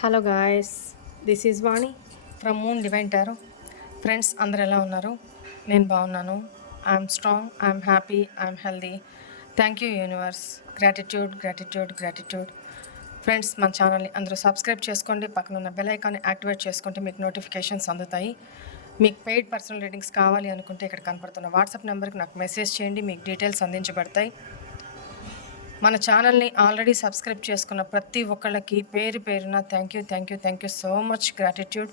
Hello guys, this is Vani from moon divine tarot. Friends అందరు ఎలా ఉన్నారు? నేను బాగున్నాను. I'm strong, I'm happy, I'm healthy. Thank you universe. Gratitude gratitude gratitude. Friends, మన ఛానల్ని అందరూ సబ్స్క్రైబ్ చేసుకోండి. పక్కన ఉన్న బెల్ ఐకాన్ని యాక్టివేట్ చేసుకుంటే మీకు నోటిఫికేషన్స్ అందుతాయి. మీకు పెయిడ్ పర్సనల్ రీడింగ్స్ కావాలి అనుకుంటే ఇక్కడ కనపడుతున్న వాట్సాప్ నెంబర్కి నాకు మెసేజ్ చేయండి. మీకు డీటెయిల్స్ అందించబడతాయి. మన ఛానల్ని ఆల్రెడీ సబ్స్క్రైబ్ చేసుకున్న ప్రతి ఒక్కళ్ళకి పేరు పేరున thank you so much, gratitude.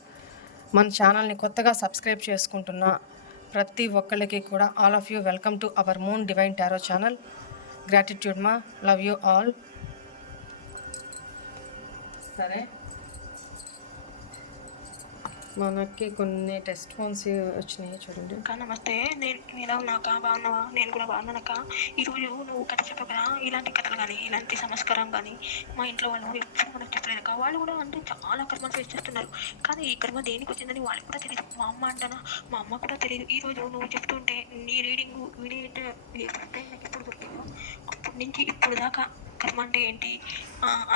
మన ఛానల్ని కొత్తగా సబ్స్క్రైబ్ చేసుకుంటున్న ప్రతి ఒక్కళ్ళకి కూడా all of you welcome to our moon divine tarot channel. Gratitude మా, లవ్ యూ ఆల్. సరే, మనకి కొన్ని టెస్ట్ ఫోన్స్ వచ్చినాయి చూడండి. అక్క నమస్తే. నేను ఎలా ఉన్నాక బాగున్నావా? నేను కూడా బాగున్నానక్క. ఈరోజు నువ్వు కథ చెప్పావు కదా, ఇలాంటి కథలు కానీ ఇలాంటి సంస్కారం కానీ మా ఇంట్లో వాళ్ళు ఎప్పుడు మనకు చెప్పలేదక్క. వాళ్ళు కూడా అంటే చాలా కర్మ ఫేస్ చేస్తున్నారు, కానీ ఈ కర్మ దేనికి వచ్చిందని వాళ్ళకి కూడా తెలియదు. మా అమ్మ అంటానా, మా అమ్మ కూడా తెలియదు. ఈరోజు నువ్వు చెప్తుంటే నీ రీడింగ్ వినేట నాకు ఎప్పుడు దొరికిందో అప్పటి నుంచి ఇప్పుడు దాకా కర్మ అంటే ఏంటి,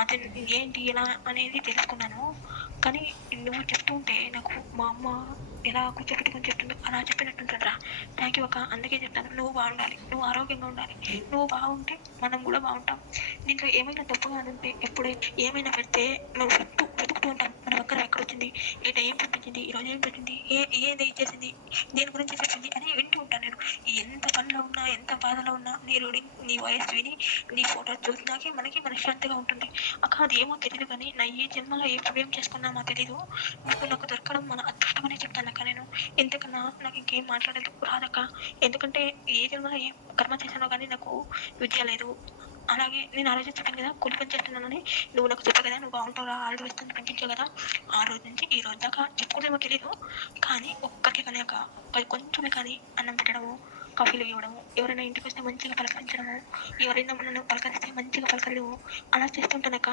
అదే ఏంటి ఎలా అనేది తెలుసుకున్నాను. కానీ నువ్వు చెప్తుంటే నాకు మా అమ్మ ఎలా కూర్చోబెట్టుకొని చెప్తుందో అలా చెప్పినట్టుంటుందిరా. థ్యాంక్ యూ అక్క. అందుకే చెప్తాను, నువ్వు బాగుండాలి, నువ్వు ఆరోగ్యంగా ఉండాలి. నువ్వు బాగుంటే మనం కూడా బాగుంటాం. దీంట్లో ఏమైనా తప్పుగా ఉంటే ఎప్పుడైతే ఏమైనా పెడితే నువ్వు చుట్టూ వెతుకుతూ ఉంటాం. మన పక్కన ఎక్కడ వచ్చింది, ఏ టైం పెట్టింది, ఈరోజు ఏం పెట్టింది, ఏది చేసింది, దేని గురించి చెప్పింది అని వింటూ ఉంటాను నేను. ఎంత పనిలో ఉన్నా, ఎంత బాధలో ఉన్నా నీ రీడింగ్, నీ వాయిస్ విని, నీ ఫోటోస్ చూసినాకే మనకి మనశ్శాంతిగా ఉంటుంది అక్క. అది ఏమో తెలియదు, కానీ నా ఏ జన్మలో ఏ పుణ్యం చేసుకున్నామో తెలీదు. నాకు దొరకడం మన అదృష్టమనే చెప్తాను అక్క. నేను ఎందుకన్నా నాకు ఇంకేం మాట్లాడేందుకు రాదక్క. ఎందుకంటే ఏ జన్మలో ఏ కర్మ చేశానో కానీ నాకు విద్య లేదు. అలాగే నేను ఆ రోజు చెప్పాను కదా, కూలి పని చేస్తున్నానని. నువ్వు నాకు చెప్పావు కదా, నువ్వు బాగుంటావురా, ఆల్రెడీ వస్తుంది పంపించావు కదా. ఆ రోజు నుంచి ఈ రోజు దాకా చెప్పుకోలేమో తెలీదు, కానీ ఒక్కరికి కానీ అక్క కొంచెమే కానీ అన్నం పెట్టడము, కాఫీలు ఇవ్వడము, ఎవరైనా ఇంటికి వస్తే మంచిగా పలకరించడము, ఎవరైనా నన్ను పలకరిస్తే మంచిగా పలకరడము, అలా చేస్తుంటానక్క.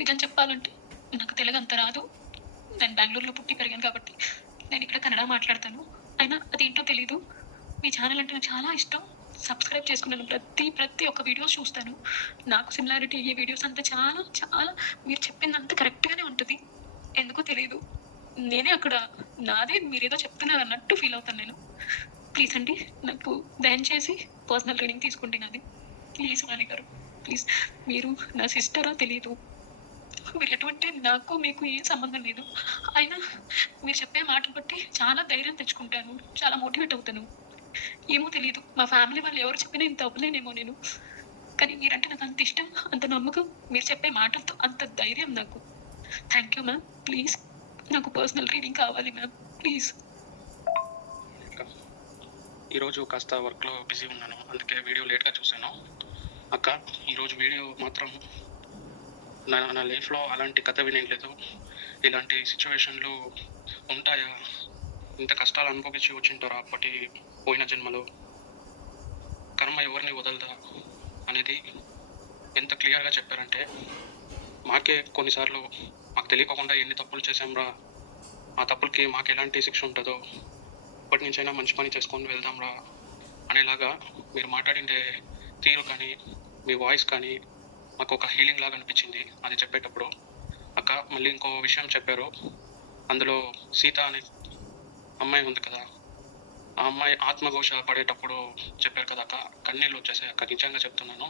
నిజం చెప్పాలంటే నాకు తెలుగు అంత రాదు. నేను బెంగళూరులో పుట్టి పెరిగాను కాబట్టి నేను ఇక్కడ కన్నడ మాట్లాడతాను. అయినా అదేంటో తెలీదు. మీ ఛానల్ అంటే నాకు చాలా ఇష్టం. సబ్స్క్రైబ్ చేసుకున్నాను. ప్రతి ఒక్క వీడియోస్ చూస్తాను. నాకు సిమిలారిటీ అయ్యే వీడియోస్ అంతా చాలా చాలా మీరు చెప్పిందంతా కరెక్ట్గానే ఉంటుంది. ఎందుకో తెలియదు, నేనే అక్కడ నాదే మీరేదో చెప్తున్నారు అన్నట్టు ఫీల్ అవుతాను నేను. ప్లీజ్ అండి, నాకు దయచేసి పర్సనల్ రీడింగ్ తీసుకుంటే నాది. ప్లీజ్ వాణి గారు, ప్లీజ్. మీరు నా సిస్టరా తెలీదు, మీరు ఎటువంటి నాకు మీకు ఏ సంబంధం లేదు. అయినా మీరు చెప్పే మాటలు బట్టి చాలా ధైర్యం తెచ్చుకుంటాను, చాలా మోటివేట్ అవుతాను. ఏమో తెలియదు, మా ఫ్యామిలీ వాళ్ళు ఎవరు చెప్పినా ఇంత అవ్వలేనేమో నేను. కానీ మీరంటే నాకు అంత ఇష్టం, అంత నమ్మకం, మీరు చెప్పే మాటలతో అంత ధైర్యం నాకు. Thank you ma'am. ప్లీజ్ నాకు పర్సనల్ రీడింగ్ కావాలి మ్యామ్, ప్లీజ్. ఈరోజు కాస్త వర్క్లో బిజీ ఉన్నాను, అందుకే వీడియో లేట్గా చూశాను. అక్క, ఈరోజు వీడియో మాత్రం నా లైఫ్లో అలాంటి కథ వినలేదు. ఇలాంటి సిచ్యువేషన్లు ఉంటాయా, ఇంత కష్టాలు అనుభవించి వచ్చింటారా అప్పటి పోయిన జన్మలో, కర్మ ఎవరిని వదలదా అనేది ఎంత క్లియర్గా చెప్పారంటే, మాకే కొన్నిసార్లు మాకు తెలియకుండా ఎన్ని తప్పులు చేసాంరా, ఆ తప్పులకి మాకు ఎలాంటి శిక్ష ఉంటుందో, ఇప్పటి నుంచైనా మంచి పని చేసుకొని వెళ్దాంరా అనేలాగా మీరు మాట్లాడిండే తీరు కానీ మీ వాయిస్ కానీ మాకు ఒక హీలింగ్ లాగా అనిపించింది అది చెప్పేటప్పుడు. అక్క, మళ్ళీ ఇంకో విషయం చెప్పారు. అందులో సీత అనే అమ్మాయి ఉంది కదా, ఆ అమ్మాయి ఆత్మఘోష పడేటప్పుడు చెప్పారు కదా అక్క, కన్నీళ్ళు వచ్చేసాయి అక్క. నిజంగా చెప్తున్నాను,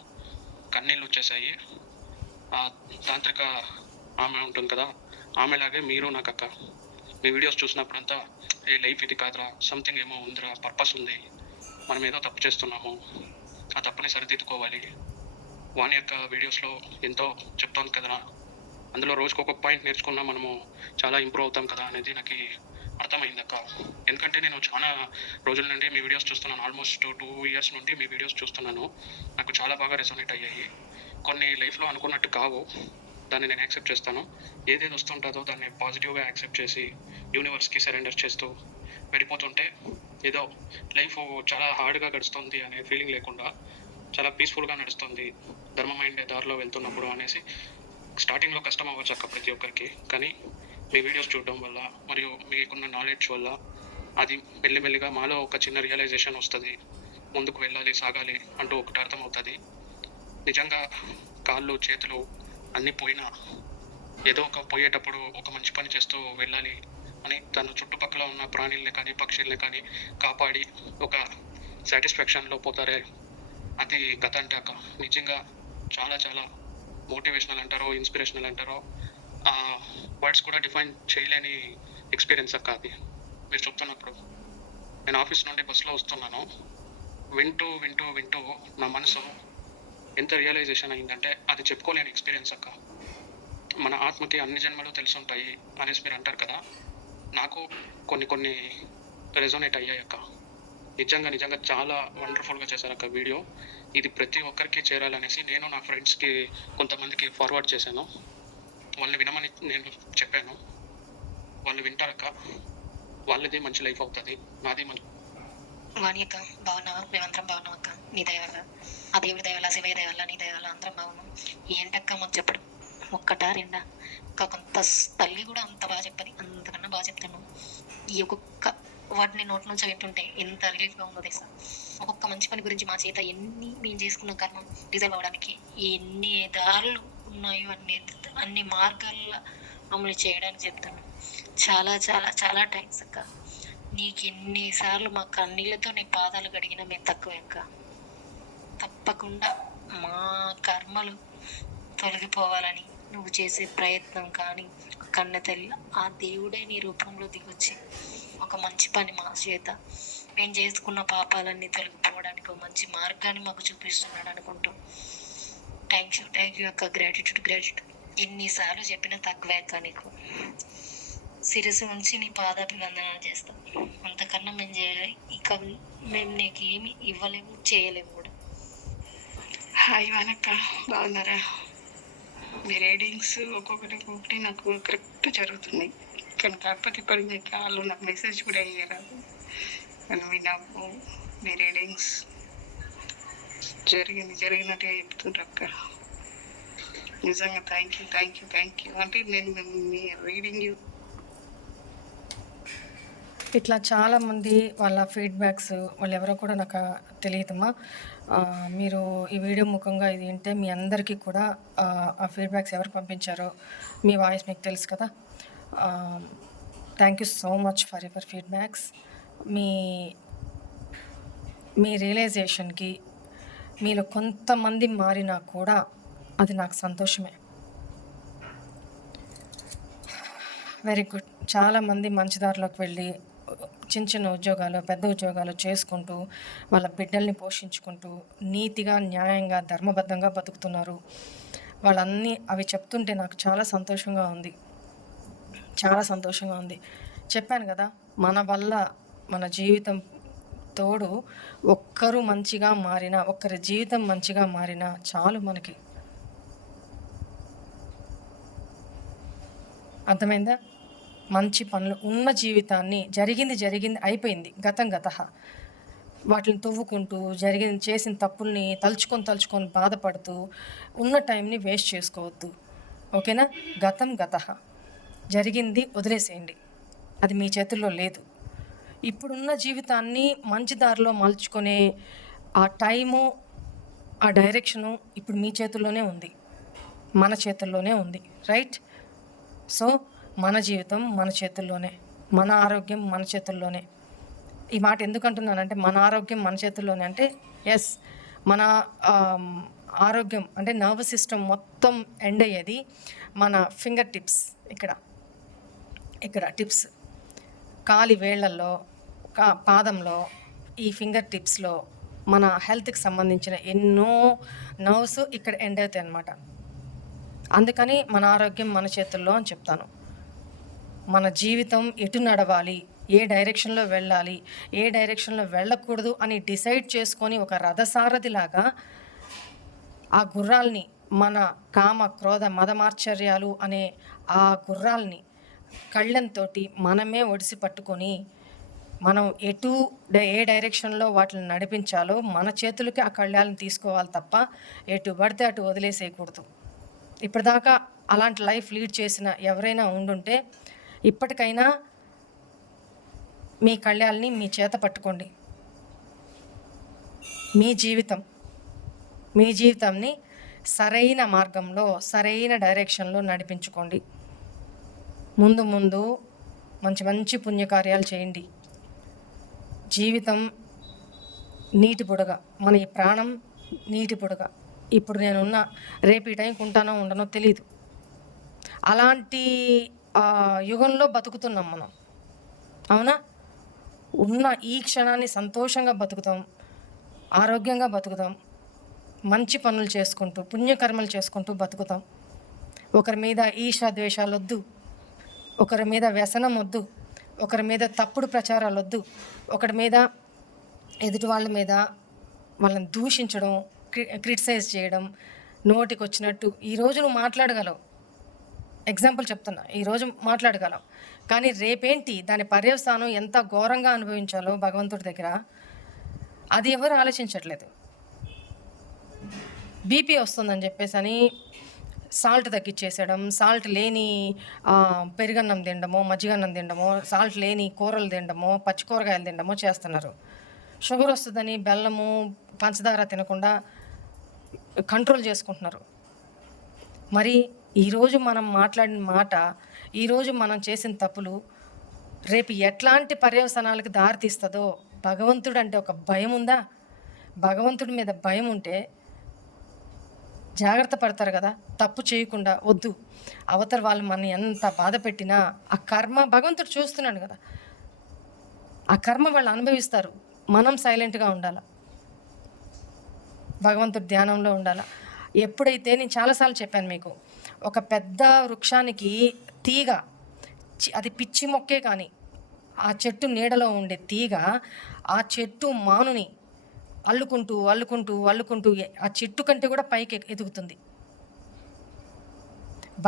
కన్నీళ్ళు వచ్చేసాయి. ఆ తాంత్రిక ఆమె ఉంటుంది కదా, ఆమెలాగే మీరు నాకు అక్క. మీ వీడియోస్ చూసినప్పుడంతా ఏ లైఫ్ ఇది కాదురా, సంథింగ్ ఏమో ఉందిరా, పర్పస్ ఉంది, మనం ఏదో తప్పు చేస్తున్నాము, ఆ తప్పుని సరిదిద్దుకోవాలి. వాణి యొక్క వీడియోస్లో ఎంతో చెప్తాను కదా, అందులో రోజుకు ఒక్కొక్క పాయింట్ నేర్చుకున్నా మనము చాలా ఇంప్రూవ్ అవుతాం కదా అనేది నాకు అర్థమైంది అక్క. ఎందుకంటే నేను చాలా రోజుల నుండి మీ వీడియోస్ చూస్తున్నాను, ఆల్మోస్ట్ 2 years నుండి మీ వీడియోస్ చూస్తున్నాను. నాకు చాలా బాగా రెసొనేట్ అయ్యాయి. కొన్ని లైఫ్లో అనుకున్నట్టు కావు, దాన్ని నేను యాక్సెప్ట్ చేస్తాను. ఏదేది వస్తుంటుందో దాన్ని పాజిటివ్గా యాక్సెప్ట్ చేసి యూనివర్స్కి సరెండర్ చేస్తూ వెళ్ళిపోతుంటే ఏదో లైఫ్ చాలా హార్డ్గా గడుస్తుంది అనే ఫీలింగ్ లేకుండా చాలా పీస్ఫుల్గా నడుస్తుంది ధర్మమైన దారిలో వెళ్తున్నప్పుడు అనేసి. స్టార్టింగ్లో కష్టం అవ్వచ్చు అక్క ప్రతి ఒక్కరికి, కానీ మీ వీడియోస్ చూడడం వల్ల మరియు మీకున్న నాలెడ్జ్ వల్ల అది మెల్లిమెల్లిగా మాలో ఒక చిన్న రియలైజేషన్ వస్తుంది. ముందుకు వెళ్ళాలి, సాగాలి అంటూ ఒకటి అర్థమవుతుంది. నిజంగా కాళ్ళు చేతులు అన్నీ పోయినా ఏదో ఒక పోయేటప్పుడు ఒక మంచి పని చేస్తూ వెళ్ళాలి అని తన చుట్టుపక్కల ఉన్న ప్రాణుల్ని కానీ పక్షుల్ని కానీ కాపాడి ఒక సాటిస్ఫాక్షన్లో పోతారే, అది కథ అంటే అక్క. నిజంగా చాలా చాలా మోటివేషనల్ అంటారో ఇన్స్పిరేషనల్ అంటారో వర్డ్స్ కూడా డిఫైన్ చేయలేని ఎక్స్పీరియన్స్ అక్క అది. మీరు చెప్తున్నప్పుడు నేను ఆఫీస్ నుండి బస్సులో వస్తున్నాను, వింటూ వింటూ వింటూ నా మనసు ఎంత రియలైజేషన్ అయిందంటే అది చెప్పుకోలేని ఎక్స్పీరియన్స్ అక్క. మన ఆత్మకి అన్ని జన్మలు తెలిసి ఉంటాయి అనేసి మీరు అంటారు కదా, నాకు కొన్ని కొన్ని రెజోనేట్ అయ్యాయి అక్క. నిజంగా నిజంగా చాలా వండర్ఫుల్గా చేశారు అక్క వీడియో. ఇది ప్రతి ఒక్కరికి చేరాలనేసి నేను నా ఫ్రెండ్స్కి కొంతమందికి ఫార్వర్డ్ చేశాను. వాళ్ళని వినమని నేను చెప్పాను, వాళ్ళు వింటారక్క. వాళ్ళది మంచి లైఫ్ అవుతుంది, నాది మంచి. వాణి అక్క బాగున్నావా? మేమందరం బాగున్నాం అక్క, నీ దయ వల్ల, ఆ దేవుడి దయ వల్ల, శివయ్య దయ వల్ల, నీ దయ వల్ల అందరం బాగున్నాం. ఏంటక్క మాకు చెప్పడం, ఒక్కటా రెండా? కొంత తల్లి కూడా అంత బాగా చెప్పది, అంతకన్నా బాగా చెప్తున్నాం. ఈ ఒక్కొక్క వాటిని నోట్ నుంచి వింటుంటే ఎంత రిలీఫ్గా ఉందో తెలుసా. ఒక్కొక్క మంచి పని గురించి మా చేత ఎన్ని మేము చేసుకున్న కర్మం రిజల్వ్ అవ్వడానికి ఎన్ని దారులు ఉన్నాయో అన్ని మార్గాల్లో అమలు చేయడానికి చెప్తాను. చాలా చాలా చాలా థ్యాంక్స్ అక్క. నీకు ఎన్నిసార్లు మా కన్నీళ్ళతో నీ పాదాలు కడిగినా మేము తక్కువే అక్క. తప్పకుండా మా కర్మలు తొలగిపోవాలని నువ్వు చేసే ప్రయత్నం కానీ కన్న తల్లి ఆ దేవుడే నీ రూపంలో దిగొచ్చి ఒక మంచి పని మా చేత మేము చేసుకున్న పాపాలన్నీ తొలగిపోవడానికి ఒక మంచి మార్గాన్ని మాకు చూపిస్తున్నాడు అనుకుంటూ థ్యాంక్ యూ అక్క. గ్రాటిట్యూడ్. ఎన్నిసార్లు చెప్పినా తక్కువే అక్క. నీకు శిరస్సు ఉంచి నీ పాదాభివందనాలు చేస్తాం. అంతకన్నా మేము ఇక మేము నీకు ఏమి ఇవ్వలేము, చేయలేము కూడా. హాయ్ వానక్క, బాగున్నారా? మీ రీడింగ్స్ ఒక్కొక్కటి నాకు కరెక్ట్ జరుగుతున్నాయి, కానీ కాకపోతే ఇప్పుడు మీ కాళ్ళు నాకు మెసేజ్ కూడా అయ్యారు. కానీ విన్నాము మీ రీడింగ్స్ జరిగినట్టుగా చెప్తుండ్రు అక్క. నిజంగా థ్యాంక్ యూ. అంటే నేను మీ రీడింగ్ ఇట్లా చాలామంది వాళ్ళ ఫీడ్బ్యాక్స్ వాళ్ళు ఎవరో కూడా నాకు తెలియదమ్మా. మీరు ఈ వీడియో ముఖంగా ఇది వింటే మీ అందరికీ కూడా ఆ ఫీడ్బ్యాక్స్ ఎవరు పంపించారో మీ వాయిస్ మీకు తెలుసు కదా. Thank you so much for your feedbacks. మీ మీ రియలైజేషన్కి మీలో కొంతమంది మారినా కూడా అది నాకు సంతోషమే. Very good. చాలామంది మంచి దారిలోకి వెళ్ళి చిన్న చిన్న ఉద్యోగాలు, పెద్ద ఉద్యోగాలు చేసుకుంటూ వాళ్ళ బిడ్డల్ని పోషించుకుంటూ నీతిగా, న్యాయంగా, ధర్మబద్ధంగా బతుకుతున్నారు. వాళ్ళన్నీ అవి చెప్తుంటే నాకు చాలా సంతోషంగా ఉంది, చాలా సంతోషంగా ఉంది. చెప్పాను కదా, మన వల్ల మన జీవితం తోడు ఒక్కరు మంచిగా మారినా, ఒక్కరి జీవితం మంచిగా మారినా చాలు మనకి. అర్థమైందా? మంచి పనులు ఉన్న జీవితాన్ని జరిగింది అయిపోయింది, గతం గతః. వాటిని తవ్వుకుంటూ చేసిన తప్పుల్ని తలుచుకొని బాధపడుతూ ఉన్న టైంని వేస్ట్ చేసుకోవద్దు. ఓకేనా? గతం గతః, జరిగింది వదిలేసేయండి, అది మీ చేతుల్లో లేదు. ఇప్పుడున్న జీవితాన్ని మంచి దారిలో మలుచుకునే ఆ టైము, ఆ డైరెక్షను ఇప్పుడు మీ చేతుల్లోనే ఉంది, మన చేతుల్లోనే ఉంది. రైట్? సో మన జీవితం మన చేతుల్లోనే, మన ఆరోగ్యం మన చేతుల్లోనే. ఈ మాట ఎందుకు అంటున్నానంటే, మన ఆరోగ్యం మన చేతుల్లోనే అంటే ఎస్, మన ఆరోగ్యం అంటే నర్వస్ సిస్టమ్ మొత్తం ఎండ్ అయ్యేది మన ఫింగర్ టిప్స్, ఇక్కడ టిప్స్, కాలి వేళ్లలో, పాదంలో, ఈ ఫింగర్ టిప్స్లో మన హెల్త్కి సంబంధించిన ఎన్నో నర్వ్స్ ఇక్కడ ఎండ్ అవుతాయి అన్నమాట. అందుకని మన ఆరోగ్యం మన చేతుల్లో అని చెప్తాను. మన జీవితం ఎటు నడవాలి, ఏ డైరెక్షన్లో వెళ్ళాలి, ఏ డైరెక్షన్లో వెళ్ళకూడదు అని డిసైడ్ చేసుకొని ఒక రథసారథిలాగా ఆ గుర్రాల్ని, మన కామ క్రోధ మదమాశ్చర్యాలు అనే ఆ గుర్రాల్ని కళ్ళంతోటి మనమే ఒడిసి పట్టుకొని మనం ఏ డైరెక్షన్లో వాటిని నడిపించాలో మన చేతులకి ఆ కళ్ళాలను తీసుకోవాలి తప్ప ఎటు పడితే అటు వదిలేసేయకూడదు. ఇప్పటిదాకా అలాంటి లైఫ్ లీడ్ చేసిన ఎవరైనా ఉండుంటే ఇప్పటికైనా మీ కళ్యాల్ని మీ చేత పట్టుకోండి. మీ జీవితాన్ని సరైన మార్గంలో సరైన డైరెక్షన్లో నడిపించుకోండి. ముందు ముందు మంచి మంచి పుణ్యకార్యాలు చేయండి. జీవితం నీటి బుడగ, మన ఈ ప్రాణం నీటి బుడగ. ఇప్పుడు నేనున్న రేపు ఈ టైంకి ఉంటానో ఉండనో తెలియదు. అలాంటి యుగంలో బతుకుతున్నాం మనం, అవునా? ఉన్న ఈ క్షణాన్ని సంతోషంగా బతుకుతాం, ఆరోగ్యంగా బతుకుతాం, మంచి పనులు చేసుకుంటూ పుణ్యకర్మలు చేసుకుంటూ బతుకుతాం. ఒకరి మీద ఈర్ష్య ద్వేషాలు వద్దు, ఒకరి మీద వ్యసనం వద్దు, ఒకరి మీద తప్పుడు ప్రచారాలు వద్దు, ఒకరి మీద ఎదుటి వాళ్ళ మీద వాళ్ళని దూషించడం, క్రిటిసైజ్ చేయడం, నోటికి వచ్చినట్టు. ఈరోజు నువ్వు మాట్లాడగలవు, ఎగ్జాంపుల్ చెప్తున్నా, ఈరోజు మాట్లాడగలవు, కానీ రేపేంటి దాని పర్యవసానం ఎంత ఘోరంగా అనుభవించాలో భగవంతుడి దగ్గర అది ఎవరు ఆలోచించట్లేదు. బీపీ వస్తుందని చెప్పేసి అని సాల్ట్ తగ్గించేసేయడం, సాల్ట్ లేని పెరుగన్నం తినడమో, మజ్జిగన్నం తినడమో, సాల్ట్ లేని కూరలు తినడమో, పచ్చి కూరగాయలు తినడమో చేస్తున్నారు. షుగర్ వస్తుందని బెల్లము పంచదార తినకుండా కంట్రోల్ చేసుకుంటున్నారు. మరి ఈరోజు మనం మాట్లాడిన మాట, ఈరోజు మనం చేసిన తప్పులు రేపు ఎట్లాంటి పర్యవసానాలకు దారితీస్తుందో భగవంతుడు అంటే ఒక భయం ఉందా? భగవంతుడి మీద భయం ఉంటే జాగ్రత్త పడతారు కదా. తప్పు చేయకుండా వద్దు, అవతల వాళ్ళు మన ఎంత బాధ పెట్టినా ఆ కర్మ భగవంతుడు చూస్తున్నాడు కదా, ఆ కర్మ వాళ్ళు అనుభవిస్తారు. మనం సైలెంట్గా ఉండాలి, భగవంతుడి ధ్యానంలో ఉండాలి. ఎప్పుడైతే నేను చాలాసార్లు చెప్పాను మీకు, ఒక పెద్ద వృక్షానికి తీగ, అది పిచ్చి మొక్కే కానీ ఆ చెట్టు నీడలో ఉండే తీగ ఆ చెట్టు మానుని అల్లుకుంటూ అల్లుకుంటూ అల్లుకుంటూ ఆ చెట్టు కంటే కూడా పైకి ఎదుగుతుంది.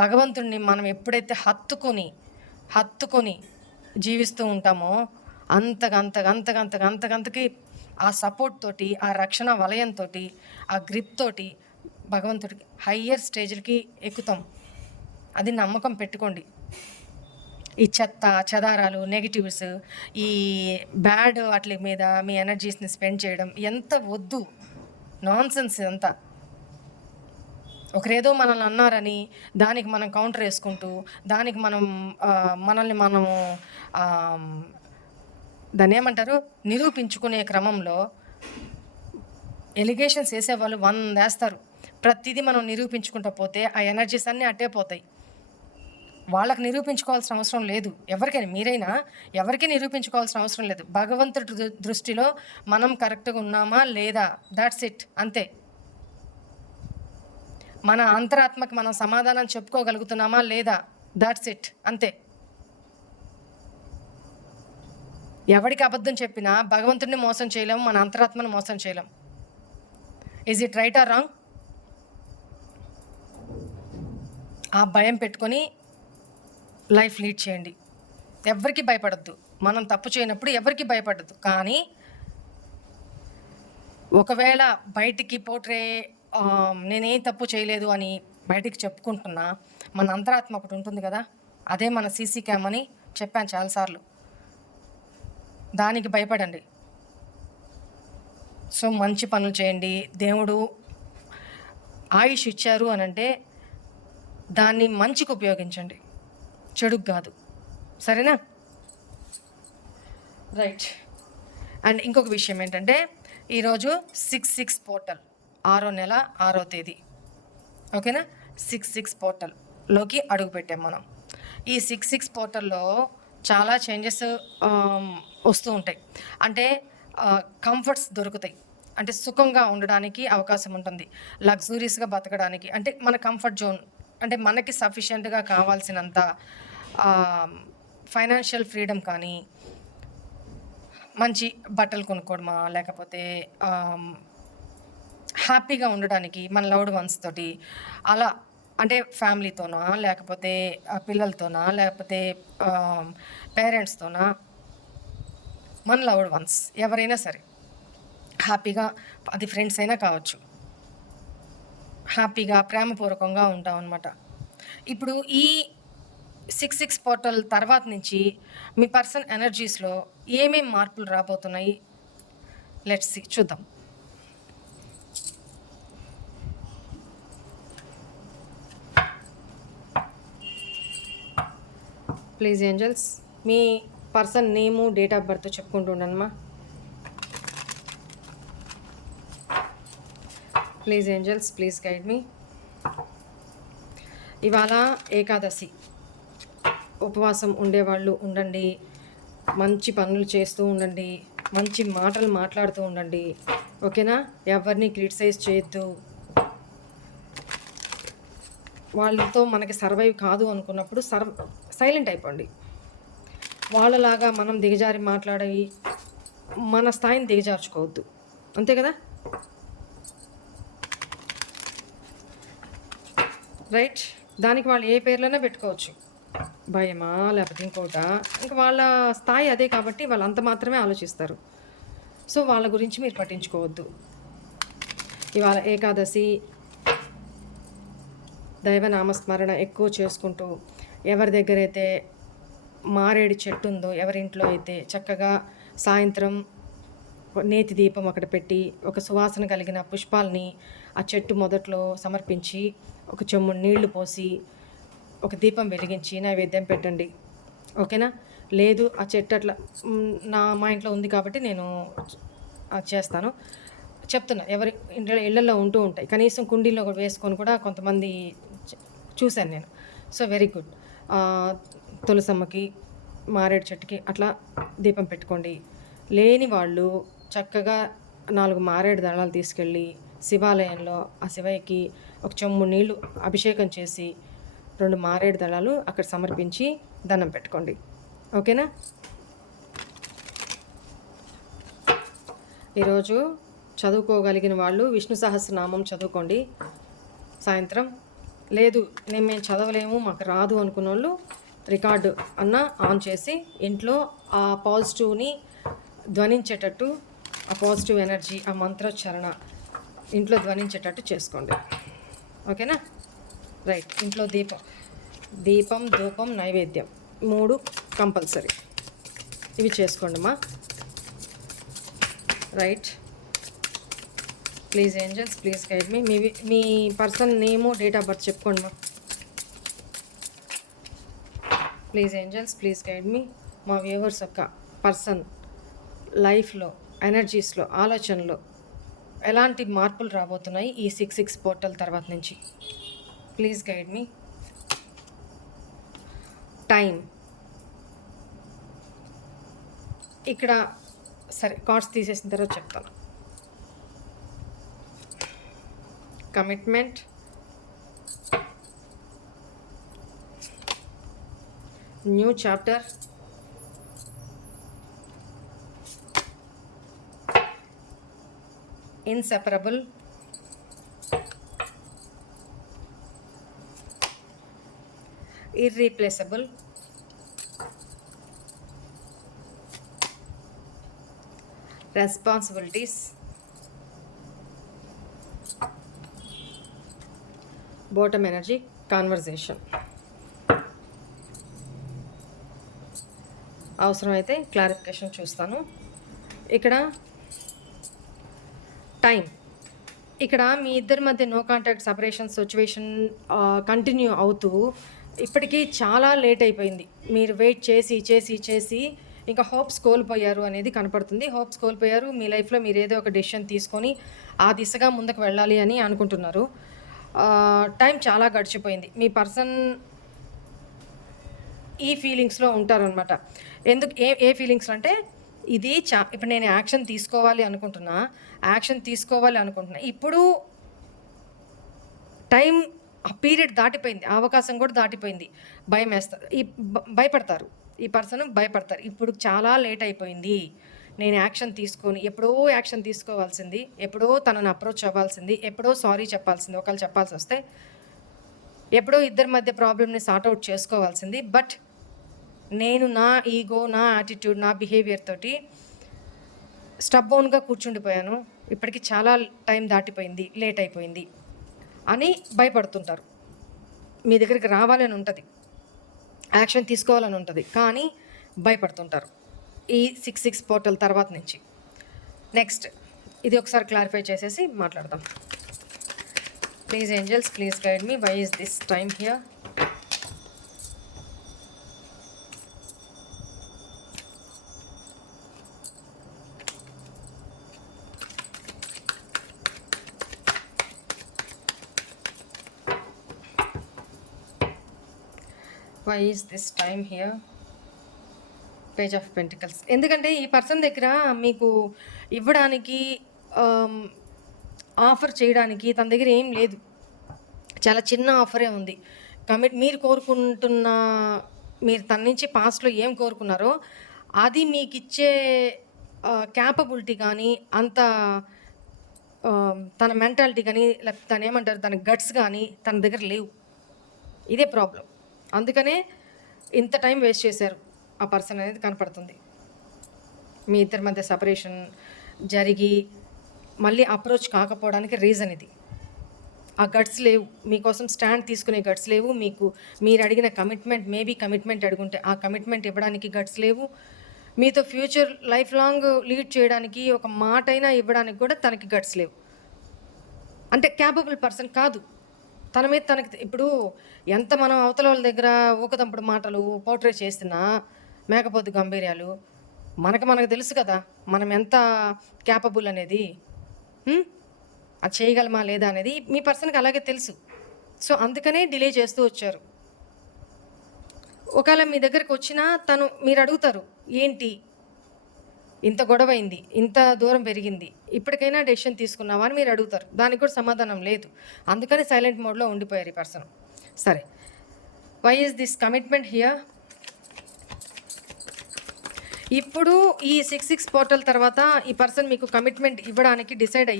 భగవంతుడిని మనం ఎప్పుడైతే హత్తుకొని జీవిస్తూ ఉంటామో అంతకంతకి ఆ సపోర్ట్ తోటి, ఆ రక్షణ వలయంతో, ఆ గ్రిప్ తోటి భగవంతుడికి హయ్యర్ స్టేజ్లకి ఎక్కుతాం. అది నమ్మకం పెట్టుకోండి. ఈ చెదారాలు, నెగిటివ్స్, ఈ బ్యాడ్ వాటి మీద మీ ఎనర్జీస్ని స్పెండ్ చేయడం ఎంత వద్దు, నాన్సెన్స్ ఇదంతా. ఒకరేదో మనల్ని అన్నారని దానికి మనం కౌంటర్ వేసుకుంటూ, దానికి మనల్ని మనము దాన్ని ఏమంటారు నిరూపించుకునే క్రమంలో ఎలిగేషన్స్ వేసేవాళ్ళు 100 వేస్తారు. ప్రతిదీ మనం నిరూపించుకుంటూ పోతే ఆ ఎనర్జీస్ అన్నీ అట్టే పోతాయి. వాళ్ళకి నిరూపించుకోవాల్సిన అవసరం లేదు. ఎవరికైనా, మీరైనా ఎవరికి నిరూపించుకోవాల్సిన అవసరం లేదు. భగవంతుడి దృష్టిలో మనం కరెక్ట్గా ఉన్నామా లేదా, దాట్స్ ఇట్, అంతే. మన అంతరాత్మకి మనం సమాధానం చెప్పుకోగలుగుతున్నామా లేదా, దాట్స్ ఇట్, అంతే. ఎవరికి అబద్ధం చెప్పినా భగవంతుడిని మోసం చేయలేము, మన అంతరాత్మను మోసం చేయలేం. Is it right are wrong? ఆ భయం పెట్టుకొని లైఫ్ లీడ్ చేయండి. ఎవరికి భయపడద్దు. మనం తప్పు చేయనప్పుడు ఎవరికి భయపడద్దు. కానీ ఒకవేళ బయటికి నేనేం తప్పు చేయలేదు అని బయటికి చెప్పుకుంటున్నా, మన అంతరాత్మ ఒకటి ఉంటుంది కదా, అదే మన సీసీ క్యామ్ అని చెప్పాను చాలాసార్లు. దానికి భయపడండి. సో మంచి పనులు చేయండి. దేవుడు ఆయుష్ ఇచ్చారు అని అంటే దాన్ని మంచికి ఉపయోగించండి, చెడుకు కాదు. సరేనా? రైట్. అండ్ ఇంకొక విషయం ఏంటంటే, ఈరోజు 6/6 పోర్టల్, 6వ నెల 6వ తేదీ, ఓకేనా? 6/6 పోర్టల్లోకి అడుగు పెట్టాం మనం. ఈ 6/6 పోర్టల్లో చాలా చేంజెస్ వస్తూ ఉంటాయి. అంటే కంఫర్ట్స్ దొరుకుతాయి, అంటే సుఖంగా ఉండడానికి అవకాశం ఉంటుంది, లగ్జూరియస్గా బతకడానికి, అంటే మన కంఫర్ట్ జోన్, అంటే మనకి సఫిషియెంట్గా కావాల్సినంత ఫైనాన్షియల్ ఫ్రీడమ్ కానీ, మంచి బట్టలు కొనుక్కోవడమా, లేకపోతే హ్యాపీగా ఉండడానికి మన లవ్డ్ వన్స్ తోటి, అలా అంటే ఫ్యామిలీతోనా, లేకపోతే పిల్లలతోనా, లేకపోతే పేరెంట్స్తోనా, మన లవ్డ్ వన్స్ ఎవరైనా సరే హ్యాపీగా, అది ఫ్రెండ్స్ అయినా కావచ్చు, హ్యాపీగా ప్రేమపూర్వకంగా ఉంటాం అన్నమాట. ఇప్పుడు ఈ 6/6 పోర్టల్ తర్వాత నుంచి మీ పర్సన్ ఎనర్జీస్లో ఏమేం మార్పులు రాబోతున్నాయి, లెట్స్ సీ, చూద్దాం. Please angels me person name date of birth చెప్పుకుంటూ ఉండనమ్మా. ప్లీజ్ ఏంజల్స్ ప్లీజ్ గైడ్ మీ. ఇవాళ ఏకాదశి, ఉపవాసం ఉండేవాళ్ళు ఉండండి, మంచి పనులు చేస్తూ ఉండండి, మంచి మాటలు మాట్లాడుతూ ఉండండి. ఓకేనా? ఎవరిని క్రిటిసైజ్ చేయొద్దు. వాళ్ళతో మనకి సర్వైవ్ కాదు అనుకున్నప్పుడు సైలెంట్ అయిపోండి. వాళ్ళలాగా మనం దిగజారి మాట్లాడి మన స్థాయిని దిగజార్చుకోవద్దు. అంతే కదా? రైట్? దానికి వాళ్ళు ఏ పేర్లైనా పెట్టుకోవచ్చు, భయమా లేకపోతే ఇంకోట. ఇంకా వాళ్ళ స్థాయి అదే కాబట్టి వాళ్ళు అంత మాత్రమే ఆలోచిస్తారు. సో వాళ్ళ గురించి మీరు పట్టించుకోవద్దు. ఇవాళ ఏకాదశి, దైవనామస్మరణ ఎక్కువ చేసుకుంటూ, ఎవరి దగ్గర అయితే మారేడు చెట్టు ఉందో, ఎవరింట్లో అయితే చక్కగా సాయంత్రం నేతి దీపం అక్కడ పెట్టి ఒక సువాసన కలిగిన పుష్పాలని ఆ చెట్టు మొదట్లో సమర్పించి ఒక చెమ్ముడు నీళ్లు పోసి ఒక దీపం వెలిగించి నైవేద్యం పెట్టండి. ఓకేనా? లేదు ఆ చెట్టు అట్లా మా ఇంట్లో ఉంది కాబట్టి నేను అది చేస్తాను చెప్తున్నా. ఎవరి ఇళ్ళల్లో ఉంటూ ఉంటాయి, కనీసం కుండీల్లో కూడా వేసుకొని కూడా కొంతమంది చూశాను నేను. So very good. తులసమ్మకి, మారేడు చెట్టుకి అట్లా దీపం పెట్టుకోండి. లేని వాళ్ళు చక్కగా 4 మారేడు దళాలు తీసుకెళ్ళి శివాలయంలో ఆ శివయ్యకి ఒక చెమ్ము నీళ్లు అభిషేకం చేసి 2 మారేడు దళాలు అక్కడ సమర్పించి దండం పెట్టుకోండి. ఓకేనా? ఈరోజు చదువుకోగలిగిన వాళ్ళు విష్ణు సహస్రనామం చదువుకోండి సాయంత్రం. లేదు మేము చదవలేము మాకు రాదు అనుకున్న వాళ్ళు రికార్డు అన్న ఆన్ చేసి ఇంట్లో ఆ పాజిటివ్ని ధ్వనించేటట్టు, ఆ పాజిటివ్ ఎనర్జీ, ఆ మంత్రోచ్చారణ ఇంట్లో ధ్వనించేటట్టు చేసుకోండి. ఓకేనా? రైట్. ఇంట్లో దీపం ధూపం నైవేద్యం 3 కంపల్సరీ. ఇవి చేసుకోండి అమ్మా. Right. Please angels please guide me. Me person name date of birth చెప్పుకోండి మా. ప్లీజ్ ఏంజల్స్ ప్లీజ్ గైడ్ మీ. మా వ్యూవర్స్ యొక్క పర్సన్ లైఫ్లో, ఎనర్జీస్లో, ఆలోచనలో ఎలాంటి మార్పులు రాబోతున్నాయి ఈ 6/6 పోర్టల్ తర్వాత నుంచి? Please guide me. టైం ఇక్కడ సరే కార్డ్స్ తీసేసిన తర్వాత చెప్తాను. Commitment, new chapter, inseparable, irreplaceable, responsibilities, bottom energy, conversation. అవసరమైతే క్లారిఫికేషన్ చూస్తాను. ఇక్కడ టైం, ఇక్కడ మీ ఇద్దరి మధ్య no contact separation situation continue అవుతూ ఇప్పటికీ చాలా లేట్ అయిపోయింది. మీరు వెయిట్ చేసి చేసి చేసి ఇంకా హోప్స్ కోల్పోయారు అనేది కనపడుతుంది. హోప్స్ కోల్పోయారు. మీ లైఫ్లో మీరు ఏదో ఒక డెసిషన్ తీసుకొని ఆ దిశగా ముందుకు వెళ్ళాలి అని అనుకుంటున్నారు. టైం చాలా గడిచిపోయింది. మీ పర్సన్ ఈ ఫీలింగ్స్లో ఉంటారనమాట. ఎందుకు ఏ ఫీలింగ్స్ అంటే ఇది ఇప్పుడు నేను యాక్షన్ తీసుకోవాలి అనుకుంటున్నా, ఇప్పుడు టైం ఆ పీరియడ్ దాటిపోయింది, ఆ అవకాశం కూడా దాటిపోయింది. భయం వేస్తారు, భయపడతారు. ఈ పర్సన్ భయపడతారు. ఇప్పుడు చాలా లేట్ అయిపోయింది, నేను యాక్షన్ తీసుకొని ఎప్పుడో యాక్షన్ తీసుకోవాల్సింది, ఎప్పుడో తనను అప్రోచ్ అవ్వాల్సింది, ఎప్పుడో సారీ చెప్పాల్సింది, ఒకళ్ళు చెప్పాల్సి వస్తే ఎప్పుడో ఇద్దరి మధ్య ప్రాబ్లమ్ని సార్ట్అవుట్ చేసుకోవాల్సింది. బట్ నేను నా ఈగో, నా యాటిట్యూడ్, నా బిహేవియర్ తోటి స్టబ్బోన్గా కూర్చుండిపోయాను, ఇప్పటికి చాలా టైం దాటిపోయింది, లేట్ అయిపోయింది అని భయపడుతుంటారు. మీ దగ్గరికి రావాలని ఉంటుంది, యాక్షన్ తీసుకోవాలని ఉంటుంది, కానీ భయపడుతుంటారు ఈ 6/6 పోర్టల్ తర్వాత నుంచి. నెక్స్ట్ ఇది ఒకసారి క్లారిఫై చేసేసి మాట్లాడదాం. Please angels please guide me. Why is this time here? Why is this time here? Page of pentacles. ఎందుకంటే ఈ పర్సన్ దగ్గర మీకు ఇవ్వడానికి, ఆఫర్ చేయడానికి తన దగ్గర ఏం లేదు. చాలా చిన్న ఆఫరే ఉంది. మీరు కోరుకుంటున్న, మీరు తన నుంచి పాస్ట్లో ఏం కోరుకున్నారో అది మీకు ఇచ్చే క్యాపబిలిటీ కానీ, అంత తన మెంటాలిటీ కానీ, లేకపోతే తను ఏమంటారు, తన గట్స్ కానీ తన దగ్గర లేవు. ఇదే ప్రాబ్లం. అందుకనే ఇంత టైం వేస్ట్ చేశారు ఆ పర్సన్ అనేది కనపడుతుంది. మీ ఇద్దరి మధ్య సపరేషన్ జరిగి మళ్ళీ అప్రోచ్ కాకపోవడానికి రీజన్ ఇది. ఆ గట్స్ లేవు, మీకోసం స్టాండ్ తీసుకునే గట్స్ లేవు. మీరు అడిగిన కమిట్మెంట్, మేబీ కమిట్మెంట్ అడుగుంటే ఆ కమిట్మెంట్ ఇవ్వడానికి గట్స్ లేవు. మీతో ఫ్యూచర్ లైఫ్ లాంగ్ లీడ్ చేయడానికి ఒక మాటైనా ఇవ్వడానికి కూడా తనకి గట్స్ లేవు. అంటే క్యాపబుల్ పర్సన్ కాదు. తన మీద తనకి ఇప్పుడు ఎంత మనం అవతల వాళ్ళ దగ్గర ఊకదంపుడు మాటలు పోర్ట్రే చేస్తున్నా, మేకపోతు గంభీర్యాలు, మనకు తెలుసు కదా మనం ఎంత క్యాపబుల్ అనేది. అది చేయగలమా లేదా అనేది మీ పర్సన్కి అలాగే తెలుసు. సో అందుకనే డిలే చేస్తూ వచ్చారు. ఒకవేళ మీ దగ్గరకు వచ్చినా మీరు అడుగుతారు, ఏంటి ఇంత గొడవైంది, ఇంత దూరం పెరిగింది, ఇప్పటికైనా డెసిషన్ తీసుకున్నావా అని మీరు అడుగుతారు. దానికి కూడా సమాధానం లేదు. అందుకని సైలెంట్ మోడ్లో ఉండిపోయారు ఈ పర్సన్. సరే, why is this commitment here? ఇప్పుడు ఈ 6/6 పోర్టల్ తర్వాత ఈ పర్సన్ మీకు కమిట్మెంట్ ఇవ్వడానికి డిసైడ్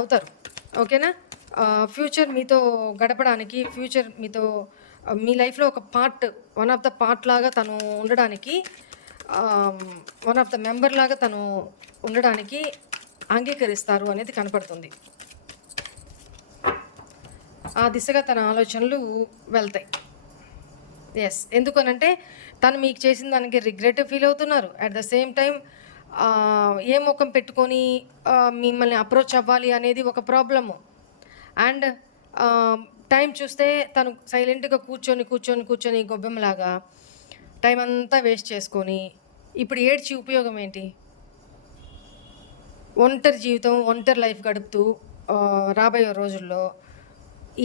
అవుతారు. ఓకేనా? ఫ్యూచర్ మీతో గడపడానికి, ఫ్యూచర్ మీతో మీ లైఫ్లో ఒక వన్ ఆఫ్ ద పార్ట్ లాగా తను ఉండడానికి, వన్ ఆఫ్ ద మెంబర్ లాగా తను ఉండడానికి అంగీకరిస్తారు అనేది కనపడుతుంది. ఆ దిశగా తన ఆలోచనలు వెళ్తాయి. ఎస్, ఎందుకనంటే తను మీకు చేసిన దానికి రిగ్రెట్ ఫీల్ అవుతున్నారు. అట్ ద సేమ్ టైం ఏ ముఖం పెట్టుకొని మిమ్మల్ని అప్రోచ్ అవ్వాలి అనేది ఒక ప్రాబ్లము. అండ్ టైం చూస్తే తను సైలెంట్గా కూర్చొని గొబ్బెమ్మలాగా టైం అంతా వేస్ట్ చేసుకొని ఇప్పుడు ఏడ్చి ఉపయోగం ఏంటి? ఒంటరి జీవితం, ఒంటరి లైఫ్ గడుపుతూ రాబోయే రోజుల్లో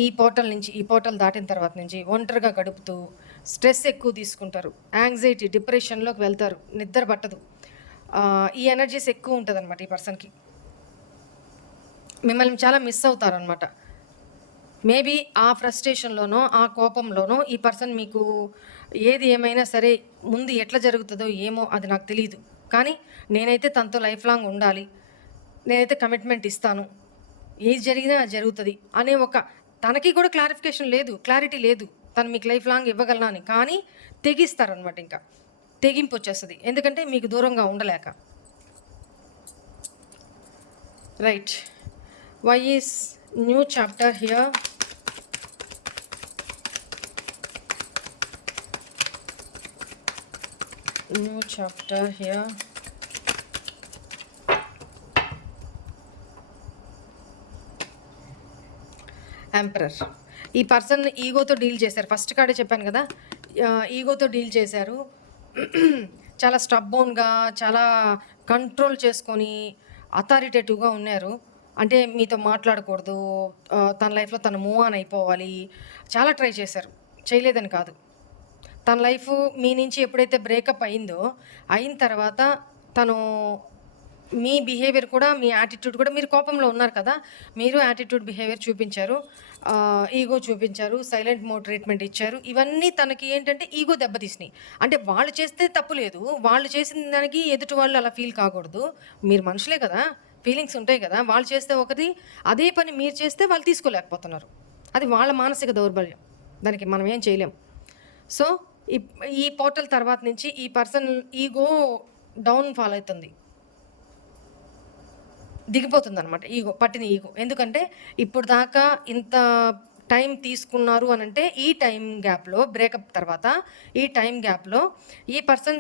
ఈ పోర్టల్ దాటిన తర్వాత నుంచి ఒంటరిగా గడుపుతూ స్ట్రెస్ ఎక్కువ తీసుకుంటారు, యాంగ్జైటీ, డిప్రెషన్లోకి వెళ్తారు, నిద్ర పట్టదు. ఈ ఎనర్జీస్ ఎక్కువ ఉంటుంది అనమాట ఈ పర్సన్కి. మిమ్మల్ని చాలా మిస్ అవుతారు అనమాట. మేబీ ఆ ఫ్రస్ట్రేషన్లోనో, ఆ కోపంలోనో ఈ పర్సన్ మీకు ఏది ఏమైనా సరే, ముందు ఎట్లా జరుగుతుందో ఏమో అది నాకు తెలియదు, కానీ నేనైతే తనతో లైఫ్ లాంగ్ ఉండాలి, నేనైతే కమిట్మెంట్ ఇస్తాను, ఏది జరిగినా అది జరుగుతుంది అనే తనకి కూడా క్లారిటీ లేదు తను మీకు లైఫ్ లాంగ్ ఇవ్వగలనా అని. కానీ తెగిస్తారనమాట. ఇంకా తెగింపు వచ్చేస్తుంది, ఎందుకంటే మీకు దూరంగా ఉండలేక. Right, why is new chapter here? New chapter here. Emperor. ఈ పర్సన్ ఈగోతో డీల్ చేశారు. ఫస్ట్ కార్డే చెప్పాను కదా, ఈగోతో డీల్ చేశారు. చాలా స్టబ్బోన్గా, చాలా కంట్రోల్ చేసుకొని అథారిటేటివ్గా ఉన్నారు. అంటే మీతో మాట్లాడకూడదు, తన లైఫ్లో తను మూవ్ ఆన్ అయిపోవాలి, చాలా ట్రై చేశారు. చేయలేదని కాదు. తన లైఫ్ మీ నుంచి ఎప్పుడైతే బ్రేకప్ అయిన తర్వాత తను మీ బిహేవియర్ కూడా, మీ యాటిట్యూడ్ కూడా, మీరు కోపంలో ఉన్నారు కదా, మీరు యాటిట్యూడ్ బిహేవియర్ చూపించారు, ఈగో చూపించారు, సైలెంట్ మోడ్ ట్రీట్మెంట్ ఇచ్చారు. ఇవన్నీ తనకి ఏంటంటే ఈగో దెబ్బతీసినాయి. అంటే వాళ్ళు చేస్తే తప్పు లేదు, వాళ్ళు చేసిన దానికి ఎదుటి వాళ్ళు అలా ఫీల్ కాకూడదు. మీరు మనుషులే కదా, ఫీలింగ్స్ ఉంటాయి కదా. వాళ్ళు చేస్తే ఒకటి, అదే పని మీరు చేస్తే వాళ్ళు తీసుకోలేకపోతున్నారు. అది వాళ్ళ మానసిక దౌర్బల్యం, దానికి మనం ఏం చేయలేం. సో ఈ పోర్టల్ తర్వాత నుంచి ఈ పర్సన్ ఈగో డౌన్ ఫాల్ అవుతుంది, దిగిపోతుంది అనమాట. పట్టిన ఈగో. ఎందుకంటే ఇప్పుడు దాకా ఇంత టైం తీసుకున్నారు అని అంటే, ఈ టైం గ్యాప్లో, బ్రేకప్ తర్వాత ఈ టైం గ్యాప్లో ఈ పర్సన్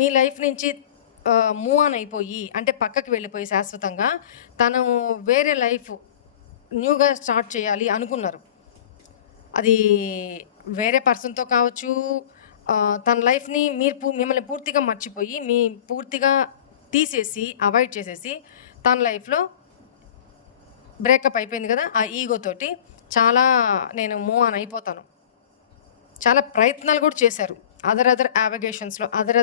మీ లైఫ్ నుంచి మూవ్ ఆన్ అయిపోయి, అంటే పక్కకి వెళ్ళిపోయి శాశ్వతంగా తను వేరే లైఫ్ న్యూగా స్టార్ట్ చేయాలి అనుకున్నారు. అది వేరే పర్సన్తో కావచ్చు, తన లైఫ్ని మిమ్మల్ని పూర్తిగా మర్చిపోయి, పూర్తిగా తీసేసి, అవాయిడ్ చేసేసి, తన లైఫ్లో బ్రేకప్ అయిపోయింది కదా, ఆ ఈగోతోటి చాలా నేను మూవ్ ఆన్ అయిపోతాను, చాలా ప్రయత్నాలు కూడా చేశారు. అదర్ యావిగేషన్స్లో అదర్